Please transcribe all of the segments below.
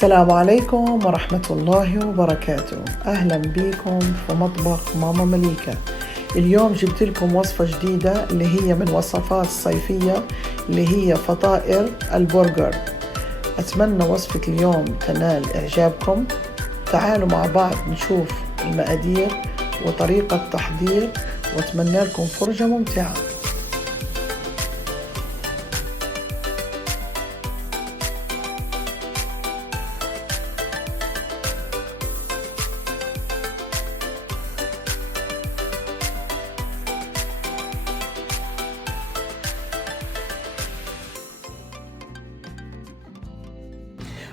السلام عليكم ورحمة الله وبركاته. أهلا بكم في مطبخ ماما مليكة. اليوم جبت لكم وصفة جديدة اللي هي من وصفات الصيفية اللي هي فطائر البرجر. أتمنى وصفة اليوم تنال إعجابكم. تعالوا مع بعض نشوف المقادير وطريقة تحضير، وأتمنى لكم فرجة ممتعة.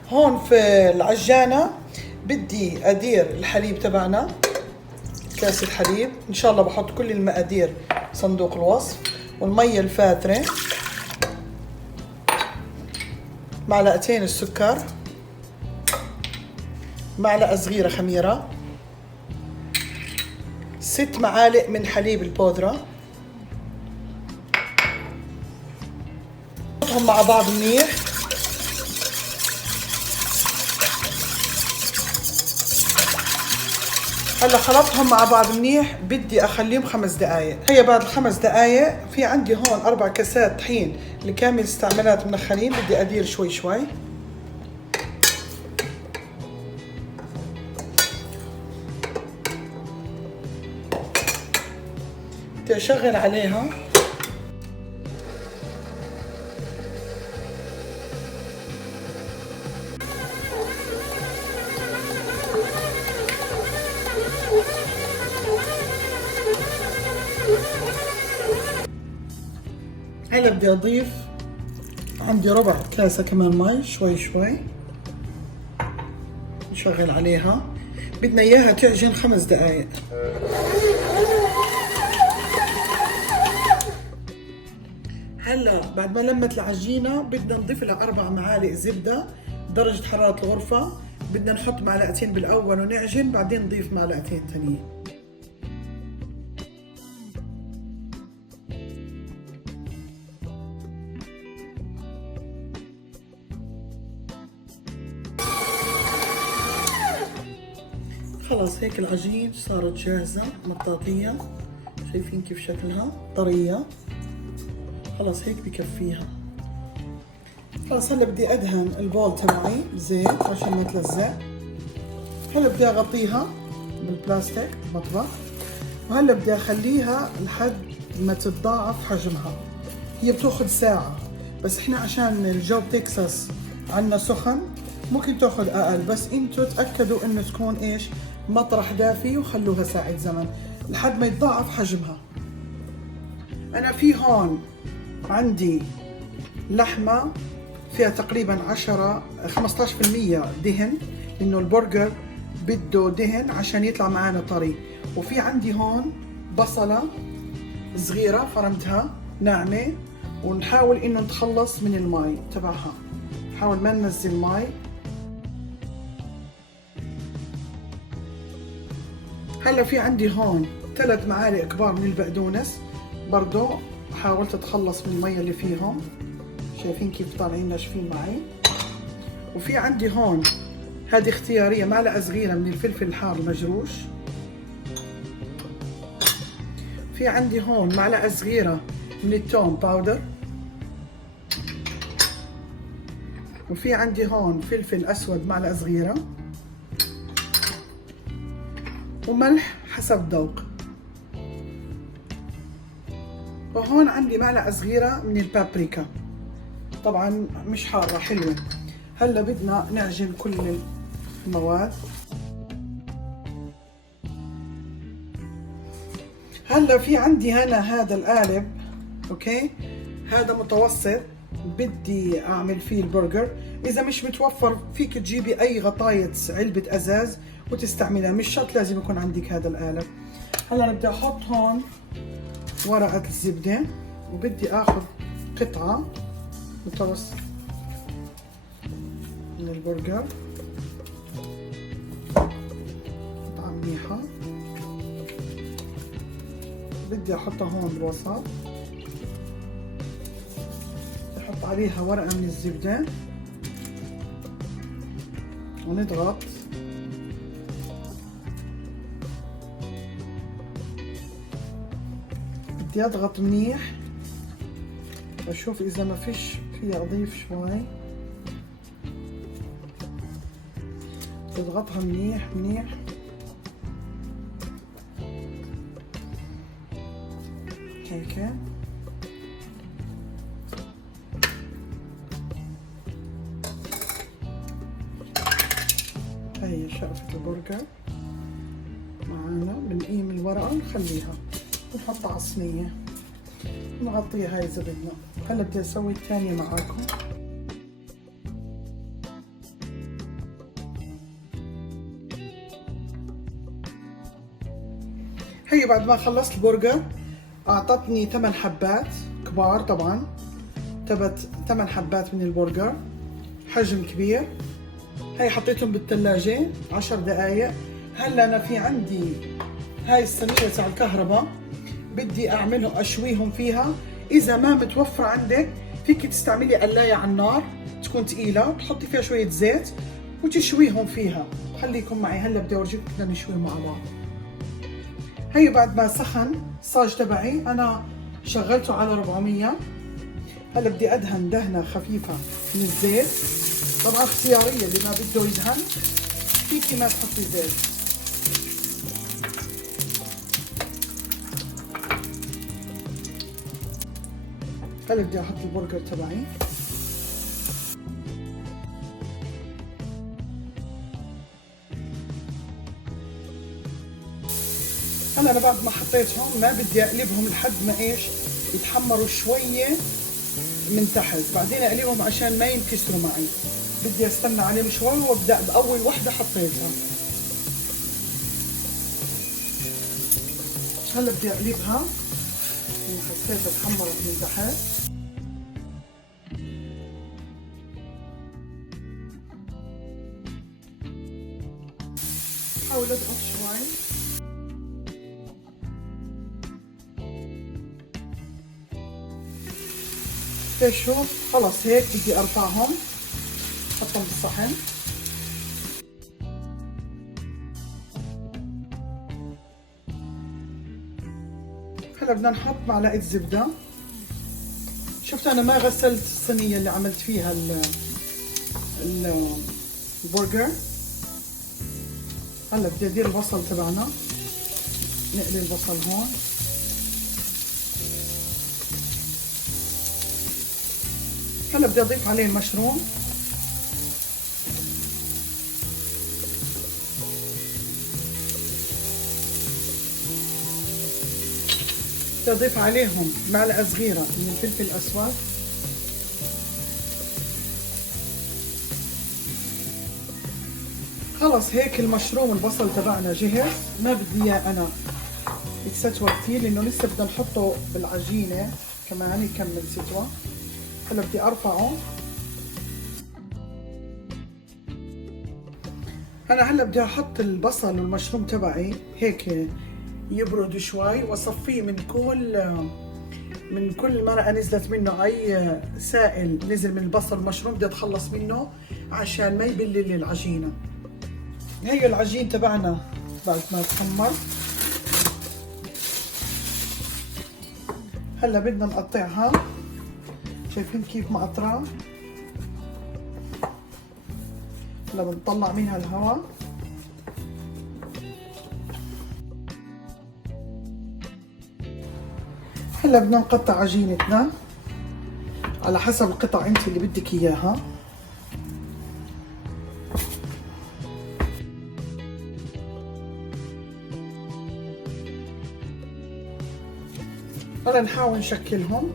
هون في العجانة بدي أدير الحليب تبعنا، كاسة حليب. إن شاء الله بحط كل المقادير صندوق الوصف. والمية الفاترة، معلقتين السكر، معلقة صغيرة خميرة، 6 معالق من حليب البودرة. نحطهم مع بعض منيح. هلا خلطهم مع بعض منيح، بدي اخليهم 5 دقائق. هي بعد ال5 دقائق في عندي هون 4 كاسات طحين لكامل استعمالات منخلين. بدي ادير شوي شوي. بدي اشغل عليها. هلا بدي اضيف عندي ربع كاسة كمان مي، شوي شوي نشغل عليها. بدنا اياها تعجن 5 دقائق. هلا بعد ما لمت العجينة بدنا نضيف لها 4 معالق زبدة درجة حرارة الغرفة. بدنا نحط معلقتين بالاول ونعجن، بعدين نضيف معلقتين تانيين. خلاص هيك العجين صارت جاهزة مطاطية. شايفين كيف شكلها طرية. خلاص هيك بكفيها. خلاص هلا بدي ادهن البول تبعي زيت عشان ما تلزق. هلا بدي اغطيها بالبلاستيك مطبخ، وهلا بدي اخليها لحد ما تتضاعف حجمها. هي بتاخذ ساعة، بس احنا عشان الجو تكساس عنا سخن ممكن تاخذ اقل، بس انتوا تاكدوا انه تكون ايش مطرح دافي، وخلوها ساعة زمن لحد ما يتضاعف حجمها. انا في هون عندي لحمة فيها تقريبا 15% دهن، لانه البرجر بده دهن عشان يطلع معانا طري. وفي عندي هون بصلة صغيرة فرمتها ناعمة، ونحاول انه نتخلص من المي تبعها. نحاول ما ننزل مي. هلا في عندي هون 3 معالق كبار من البقدونس، برضو حاولت اتخلص من المية اللي فيهم. شايفين كيف طالعين ناشفين معي. وفي عندي هون هذه اختيارية معلقة صغيرة من الفلفل الحار المجروش. في عندي هون معلقة صغيرة من التوم باودر. وفي عندي هون فلفل اسود معلقة صغيرة، وملح حسب ذوق. وهون عندي معلقة صغيرة من البابريكا، طبعا مش حارة، حلوة. هلا بدنا نعجن كل المواد. هلا في عندي هنا هذا القالب، اوكي، هذا متوسط بدي اعمل فيه البرجر. اذا مش متوفر فيك تجيبي اي غطاية علبة ازاز وتستعملها، مش شرط لازم يكون عندك هذا القالب. هلا بدي احط هون ورقة الزبدة، وبدي اخذ قطعة متوسط من البرجر، قطعة منيحة. بدي احطها هون بالوسط، احط عليها ورقة من الزبدة، ونضغط. بدي اضغط منيح اشوف اذا ما فيش فيها اضيف شوي. اضغطها منيح منيح. هيك هي شقفة البرجر معانا. بنقيم الورقة نخليها ونحطها على الصينية نغطيها إذا بدنا. هلا بدي أسوي الثانية معاكم. هي بعد ما خلصت البرجر أعطتني 8 حبات كبار طبعا. تبت 8 حبات من البرجر حجم كبير. هاي حطيتهم بالثلاجة 10 دقايق. هلا أنا في عندي هاي الصينية تاع الكهرباء بدي أعملهم أشويهم فيها. إذا ما متوفر عندك فيك تستعملي قلاية على النار تكون تقيلة، تحطي فيها شوية زيت وتشويهم فيها. خليكم معي هلا بدي أورجيكم بدنا نشويهم مع بعض. هي بعد ما سخن الصاج تبعي أنا شغلته على 400. هلا بدي أدهن دهنة خفيفة من الزيت، طبعا اختيارية اللي ما بده يدهن فيكي ما تحطي زيت. هلا بدي احط البرجر تبعي. هلا انا بعد ما حطيتهم ما بدي اقلبهم لحد ما ايش يتحمروا شوية من تحت، بعدين اقلبهم عشان ما ينكسروا معي. بدي استنى عليهم شوي وابدا باول وحده حطيتها. هلا بدي اقلبها. حسيتها تحمرت من تحت. حاول اضغط شوي. شوف خلص هيك بدي ارفعهم احطهم بالصحن. هلا بدنا نحط معلقة زبدة. شفت انا ما غسلت الصينية اللي عملت فيها البرجر. هلا بدي ادير البصل تبعنا. نقلي البصل هون. هلا بدي اضيف عليه المشروم. بدي اضيف عليهم معلقة صغيرة من الفلفل الاسود. خلص هيك المشروم والبصل تبعنا جهز. ما بدي اياه انا يتستوى كثير لانه لسه بدنا نحطه بالعجينة كمان يكمل ستوى. هلا بدي ارفعه. انا هلا بدي احط البصل والمشروم تبعي هيك يبرد شوي واصفيه من كل مرقه نزلت منه اي سائل نزل من البصل والمشروم بدي اتخلص منه عشان ما يبلل العجينه. هي العجين تبعنا بعد ما تخمر. هلا بدنا نقطعها. شايفين كيف مقطرة؟ هلا بنطلع منها الهواء. هلا بدنا نقطع عجينتنا على حسب القطع انت اللي بدك اياها. هلا نحاول نشكلهم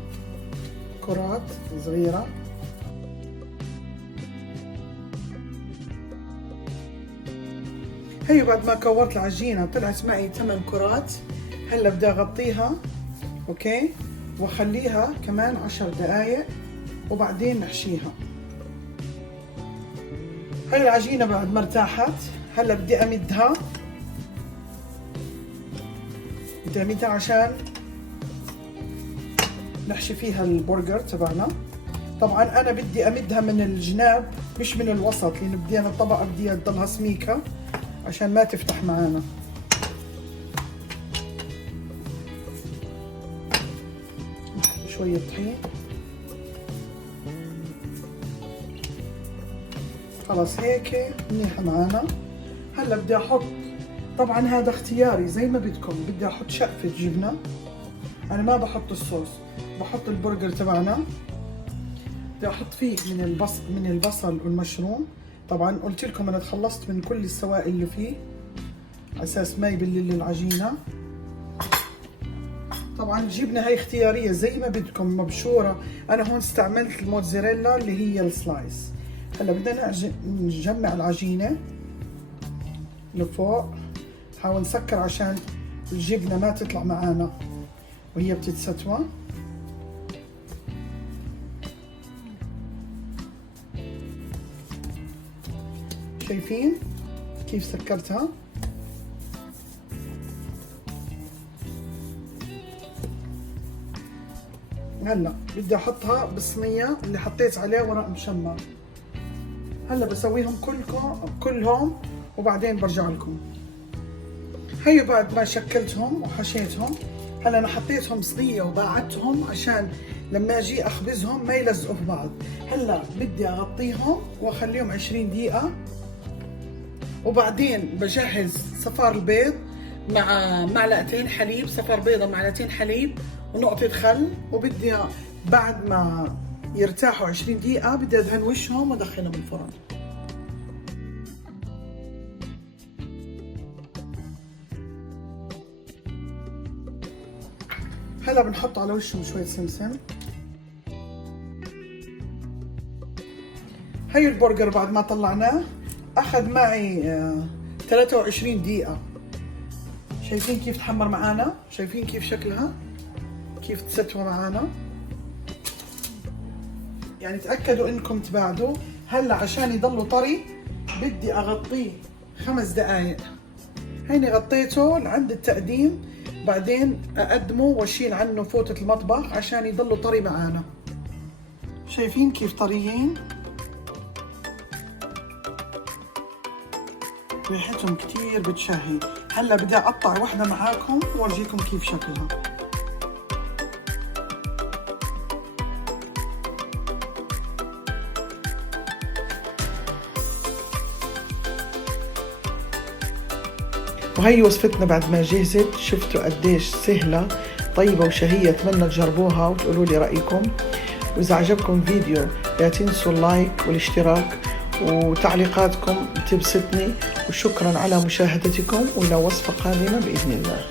كرات صغيرة. هي بعد ما كورت العجينة طلعت معي 8 كرات. هلا بدي اغطيها اوكي واخليها كمان 10 دقايق وبعدين نحشيها. هاي العجينة بعد ما ارتاحت هلا بدي امدها. بدي امدها عشان نحشي فيها البرجر تبعنا. طبعا انا بدي امدها من الجناب مش من الوسط، لانه بدي انا الطبقه بدي تضلها سميكه عشان ما تفتح معانا. شويه طحين. خلاص هيك منيحه معانا. هلا بدي احط، طبعا هذا اختياري زي ما بدكم، بدي احط شقفه جبنه. انا ما بحط الصوص، بحط البرجر تبعنا. بدي احط فيه من البصل والمشروم. طبعا قلت لكم انا تخلصت من كل السوائل اللي فيه على اساس ما يبلل العجينه. طبعا الجبنه هي اختياريه زي ما بدكم، مبشوره. انا هون استعملت الموتزاريلا اللي هي السلايس. هلا بدنا نجمع العجينه لفوق. نحاول نسكر عشان الجبنه ما تطلع معانا وهي بتتستوى. شايفين كيف سكرتها؟ هلا بدي احطها بالصينيه اللي حطيت عليه ورق مشمع. هلا بسويهم كلهم وبعدين برجع لكم. هيو بعد ما شكلتهم وحشيتهم، هلا انا حطيتهم صينيه وباعدتهم عشان لما اجي اخبزهم ما يلزقوا في بعض. هلا بدي اغطيهم واخليهم 20 دقيقه، وبعدين بجهز صفار البيض مع معلقتين حليب، صفار بيضه معلقتين حليب ونقطه خل. وبدي بعد ما يرتاحوا 20 دقيقه بدي ادهن وشهم وادخلهم الفرن. هلا بنحط على وشهم شويه سمسم. هي البرجر بعد ما طلعناه اخذ معي 23 دقيقة. شايفين كيف تحمر معانا؟ شايفين كيف شكلها؟ كيف تستوى معانا؟ يعني تأكدوا انكم تباعدوا. هلا عشان يضلوا طري بدي اغطيه 5 دقايق. هيني غطيته لعند التقديم، بعدين اقدمه واشيل عنه فوطة المطبخ عشان يضلوا طري معانا. شايفين كيف طريين؟ ريحتهم كتير بتشهي. هلا بدي اقطع واحدة معاكم وارجيكم كيف شكلها. وهي وصفتنا بعد ما جهزت. شفتوا قديش سهلة طيبة وشهية. اتمنى تجربوها وتقولوا لي رأيكم. وإذا عجبكم فيديو لا تنسوا اللايك والاشتراك، وتعليقاتكم تبسطني. وشكرا على مشاهدتكم، وإلى وصفة قادمة بإذن الله.